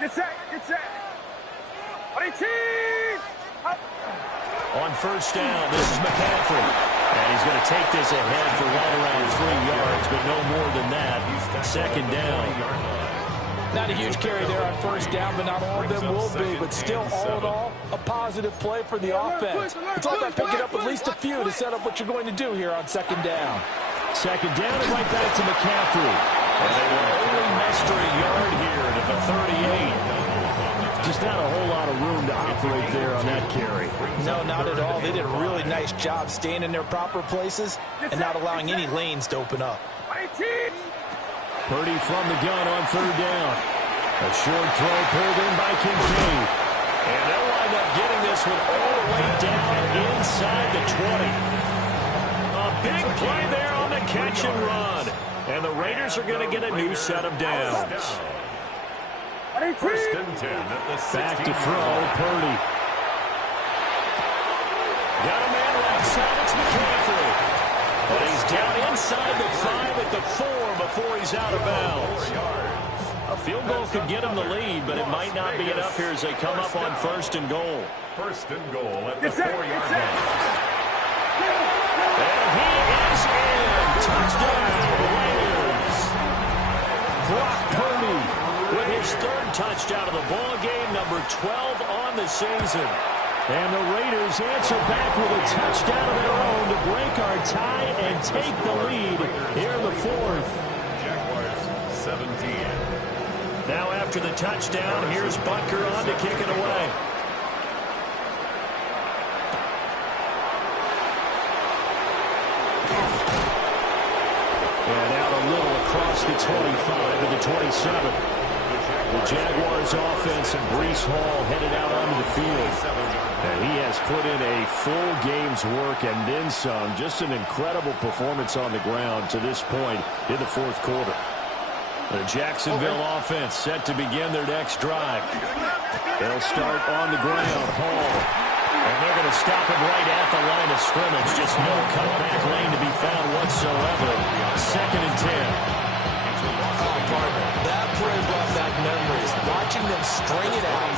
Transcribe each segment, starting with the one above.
Get set. Get set. On first down, this is McCaffrey. And he's going to take this ahead for right around 3 yards, but no more than that. Second down. Not a huge carry there on first down, but not all of them will be. But still, all in all, a positive play for the offense. It's all about picking up at least a few to set up what you're going to do here on second down. Second down and right back to McCaffrey. And they will only muster a yard here at the 38. Just not a whole lot of room to operate there on that carry. No, not at all. They did a really nice job staying in their proper places and not allowing any lanes to open up. Purdy from the gun on third down. A short throw pulled in by Kincaid. And they'll wind up getting this one all the way down inside the 20. A big play there on the catch and run. And the Raiders are going to get a new set of downs. First and 10 at the 16. Back to throw, Purdy. Got a man right side, it's McCaffrey. But he's down inside the 5 at the 4 before he's out of bounds. A field goal could get him the lead, but it might not be enough here as they come up on first and goal. First and goal at the 4-yard line. And he is in. Touchdown, Raiders. Brock Purdy with his third touchdown of the ball game, number 12 on the season. And the Raiders answer back with a touchdown of their own to break our tie and take the lead here in the fourth. Jaguars 17. Now after the touchdown, here's Butker on to kick it away. And out a little across the 25 to the 27. The Jaguars offense and Breece Hall headed out onto the field. And he has put in a full game's work and then some. Just an incredible performance on the ground to this point in the fourth quarter. The Jacksonville offense set to begin their next drive. They'll start on the ground. Hall. And they're going to stop him right at the line of scrimmage. Just no cutback lane to be found whatsoever. Second and 10. That play brought back memories. Watching them string it out,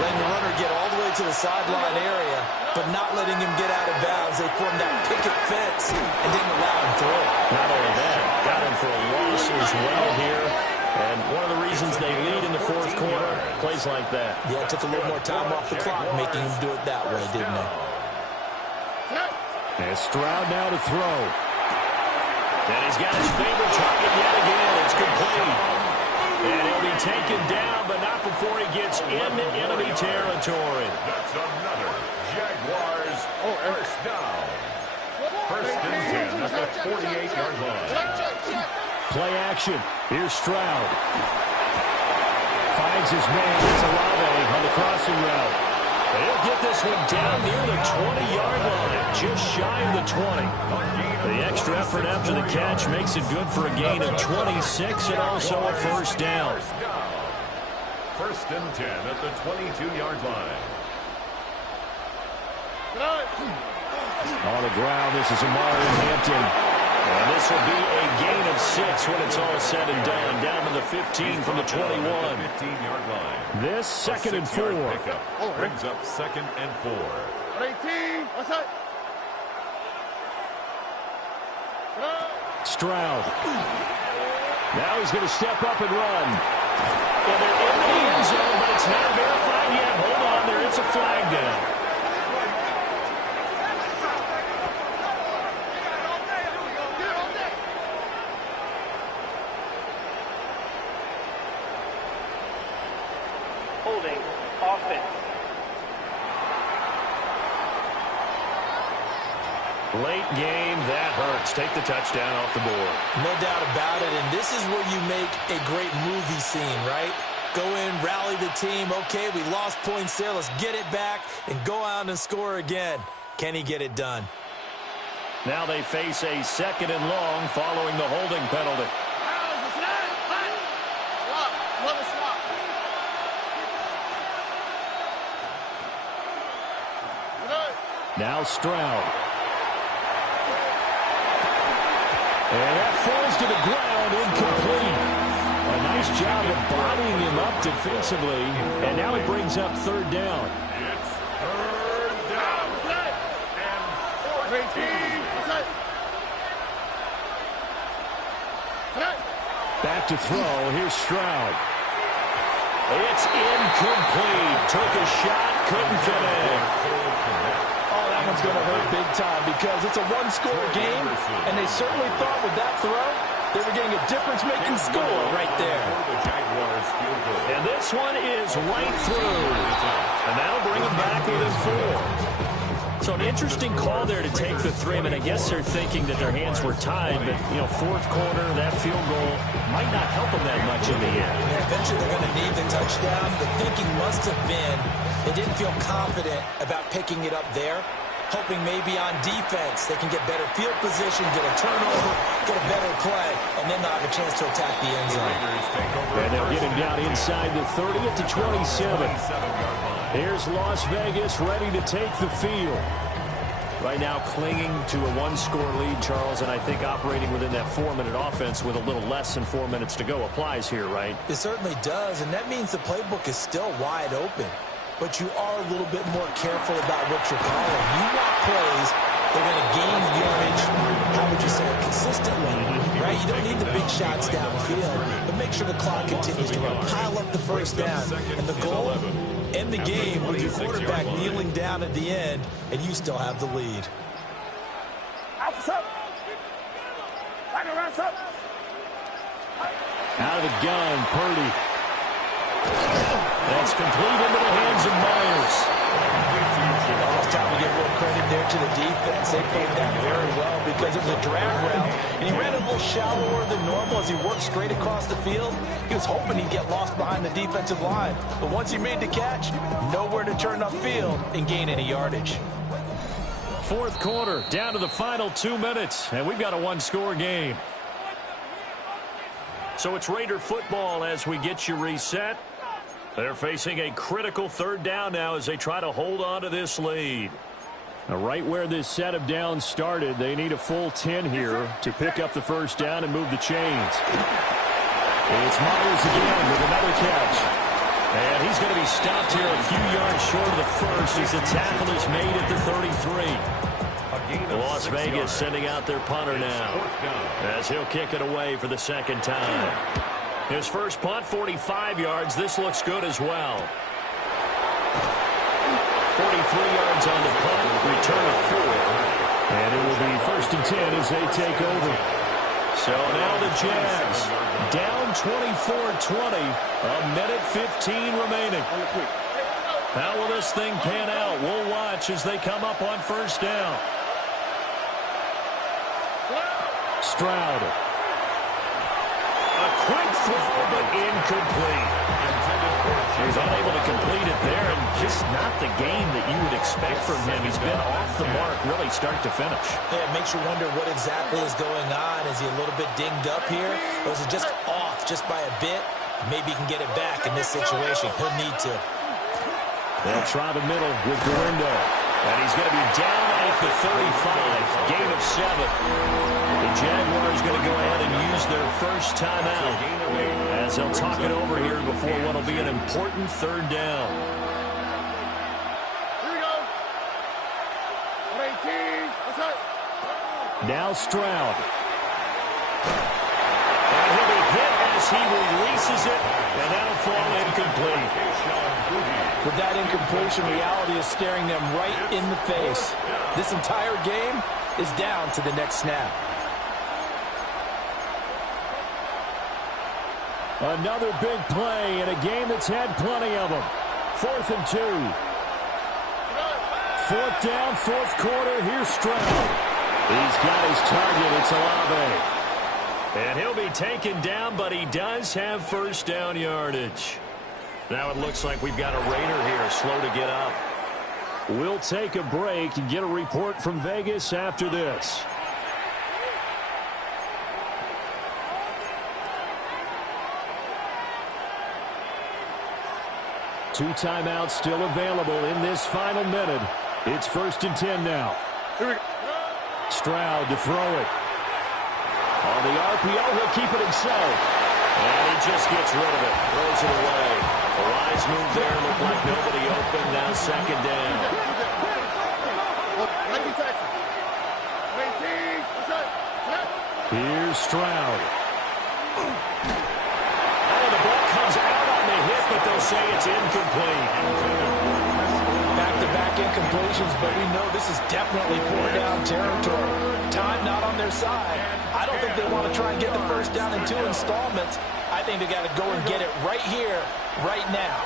letting the runner get all the way to the sideline area, but not letting him get out of bounds. They formed that picket fence and didn't allow him through. Not only that, got him for a loss as well here. And one of the reasons they lead in the fourth quarter, plays like that. Yeah, it took a little more time off the clock, making him do it that way, didn't it? And Stroud now to throw. And he's got his favorite target yet again. It's complete. And he'll be taken down, but not before he gets into enemy territory. That's another Jaguars first down. First and 10 at the 48-yard line. Play action. Here's Stroud. Finds his man. It's Olave on the crossing route. And he'll get this one down near the 20-yard line, just shy of the 20. The extra effort after the catch makes it good for a gain of 26 and also a first down. First and 10 at the 22-yard line. On the ground, this is Amari Hampton. And this will be a gain of 6 when it's all said and done. Down to the 15 from the 21. 15-yard line. This second and 4. Pickup brings up second and 4. 18. What's up? Stroud. Now he's going to step up and run. Well, they're in the end zone, but it's not verified yet. Hold on, there is a flag down. Holding offense. Late game, that hurts. Take the touchdown off the board. No doubt about it, and this is where you make a great movie scene, right? Go in, rally the team. Okay, we lost points there. Let's get it back and go out and score again. Can he get it done? Now they face a second and long following the holding penalty. Now Stroud. And that falls to the ground, incomplete. A Nice job of bodying him up defensively, and now it brings up third down. It's third down. Back to throw. Here's Stroud. It's incomplete. Took a shot, couldn't connect. Oh, that one's going to hurt big time because it's a one-score game, and they certainly thought with that throw they were getting a difference-making score right there. And this one is right through. And that'll bring them back within 4. So an interesting call there to take the 3. I mean, I guess they're thinking that their hands were tied, but, you know, fourth quarter, that field goal might not help them that much in the end. Yeah, eventually they're going to need the touchdown. The thinking must have been they didn't feel confident about picking it up there, hoping maybe on defense they can get better field position, get a turnover, get a better play, and then they'll have a chance to attack the end zone. And they'll get him down inside the 30 at the 27. Here's Las Vegas ready to take the field. Right now clinging to a one-score lead, Charles, and I think operating within that 4-minute offense with a little less than 4 minutes to go applies here, right? It certainly does, and that means the playbook is still wide open. But you are a little bit more careful about what you're calling. You want plays that are going to gain yardage, how would you say it, consistently, right? You don't need the big shots downfield, but make sure the clock continues to run. Pile up the first down. And the goal, end the game with your quarterback kneeling down at the end, and you still have the lead. Out of the gun, Purdy. That's complete into the hands of Myers. It's time to give a little credit there to the defense. They played that very well because it was a drag route, and he ran a little shallower than normal as he worked straight across the field. He was hoping he'd get lost behind the defensive line, but once he made the catch, nowhere to turn upfield and gain any yardage. Fourth quarter, down to the final 2 minutes, and we've got a one-score game. So it's Raider football as we get you reset. They're facing a critical third down now as they try to hold on to this lead. Now, right where this set of downs started, they need a full 10 here to pick up the first down and move the chains. It's Myers again with another catch. And he's going to be stopped here a few yards short of the first as the tackle is made at the 33. Las Vegas sending out their punter now as he'll kick it away for the second time. His first punt, 45 yards. This looks good as well. 43 yards on the punt, return of 4. And it will be first and 10 as they take over. So now the Jags down 24-20, a minute 15 remaining. How will this thing pan out? We'll watch as they come up on first down. Stroud. A quick throw, but incomplete. He's unable to complete it there, and just not the game that you would expect from him. He's been off the mark, really, start to finish. Yeah, it makes you wonder what exactly is going on. Is he a little bit dinged up here? Or is it just off just by a bit? Maybe he can get it back in this situation. He'll need to. They'll try the middle with Dorindo. And he's going to be down at the 35. Gain of 7. The Jaguars going to go ahead and use their first timeout as they'll talk it over here before what will be an important third down. Here we go. 118. What's up? Now Stroud. And he'll be hit as he releases it, and that'll fall incomplete. With that incompletion, reality is staring them right in the face. This entire game is down to the next snap. Another big play in a game that's had plenty of them. 4th and 2. 4th down, fourth quarter. Here's Stroud. He's got his target. It's Olave. And he'll be taken down, but he does have first down yardage. Now it looks like we've got a Raider here, slow to get up. We'll take a break and get a report from Vegas after this. Two timeouts still available in this final minute. It's 1st and 10 now. Stroud to throw it. On the RPO, he'll keep it himself. And he just gets rid of it. Throws it away. A wise move there. Looked like nobody open. Now second down. Here's Stroud. Oh, the ball comes out on the hit, but they'll say it's incomplete. Back-to-back incompletions, but we know this is definitely four-down territory. Time not on their side. I don't think they want to try and get the first down in 2 installments. I think they got to go and get it right here, right now.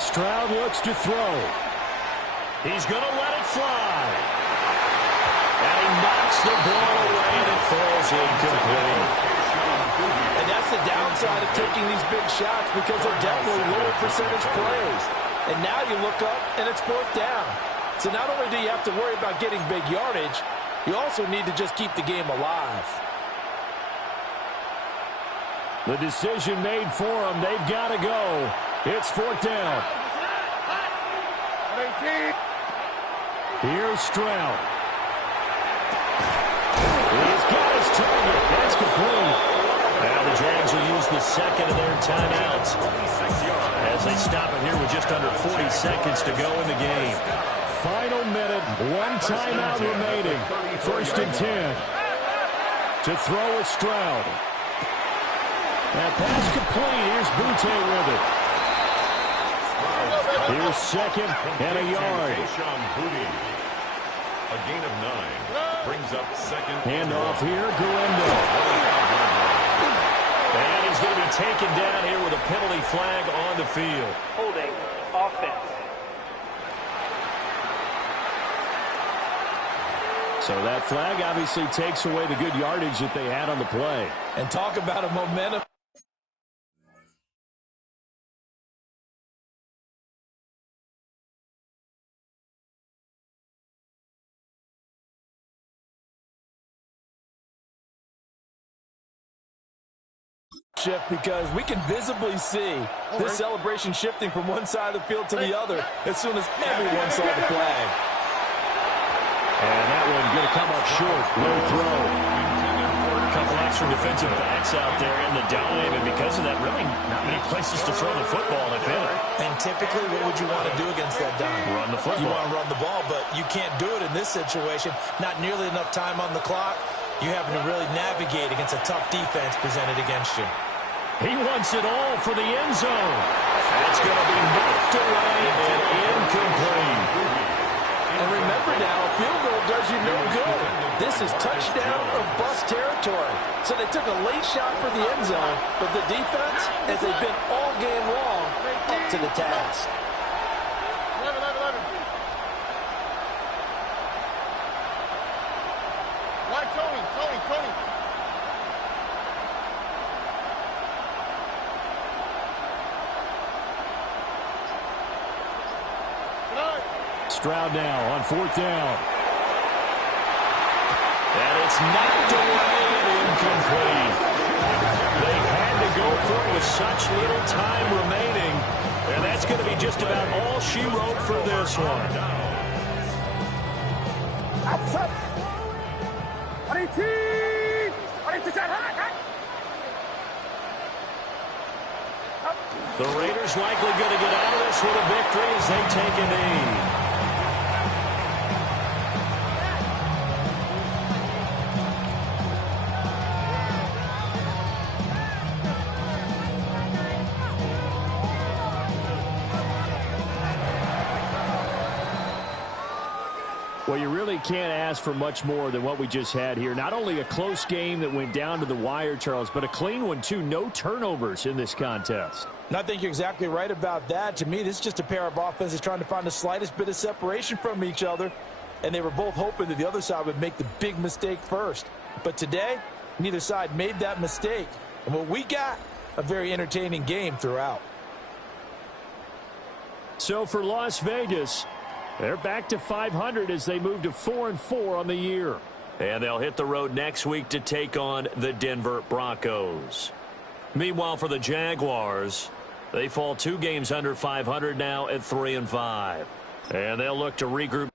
Stroud looks to throw. He's going to let it fly. And he knocks the ball away, and it falls incomplete. And that's the downside of taking these big shots because they're definitely lower percentage plays. And now you look up, and it's 4th down. So not only do you have to worry about getting big yardage, you also need to just keep the game alive. The decision made for them. They've got to go. It's 4th down. Here's Stroud. He's got his target. That's complete. Now the Jags will use the second of their timeouts as they stop it here with just under 40 seconds to go in the game. Final minute, 1 timeout remaining. 1st and 10. To throw is Stroud. That pass complete. Here's Butte with it. Here's second and a yard. A gain of 9. Brings up second. Handoff here, Guendo. And he's going to be taken down here with a penalty flag on the field. Holding offense. So that flag obviously takes away the good yardage that they had on the play. And talk about a momentum. Because we can visibly see this celebration shifting from one side of the field to the other as soon as everyone saw the flag. And that one going to come up short. No throw. A couple extra defensive backs out there in the dime, and because of that, really not many places to throw the football, if any. And typically, what would you want to do against that dime? Run the football. You want to run the ball, but you can't do it in this situation. Not nearly enough time on the clock. You having to really navigate against a tough defense presented against you. He wants it all for the end zone. That's going to be knocked away and incomplete. And remember now, a field goal does you no good. This is touchdown or bust territory. So they took a late shot for the end zone, but the defense, as they've been all game long, up to the task. 11. Why, Tony. Stroud now on 4th down. And it's knocked away and incomplete. They had to go for it with such little time remaining. And that's going to be just about all she wrote for this one. The Raiders likely going to get out of this with a victory as they take a knee. Well, you really can't ask for much more than what we just had here. Not only a close game that went down to the wire, Charles, but a clean one, too. No turnovers in this contest. And I think you're exactly right about that. To me, this is just a pair of offenses trying to find the slightest bit of separation from each other. And they were both hoping that the other side would make the big mistake first. But today, neither side made that mistake. And what we got, a very entertaining game throughout. So for Las Vegas, they're back to 500 as they move to 4-4 on the year. And they'll hit the road next week to take on the Denver Broncos. Meanwhile, for the Jaguars, they fall 2 games under 500 now at 3-5. And they'll look to regroup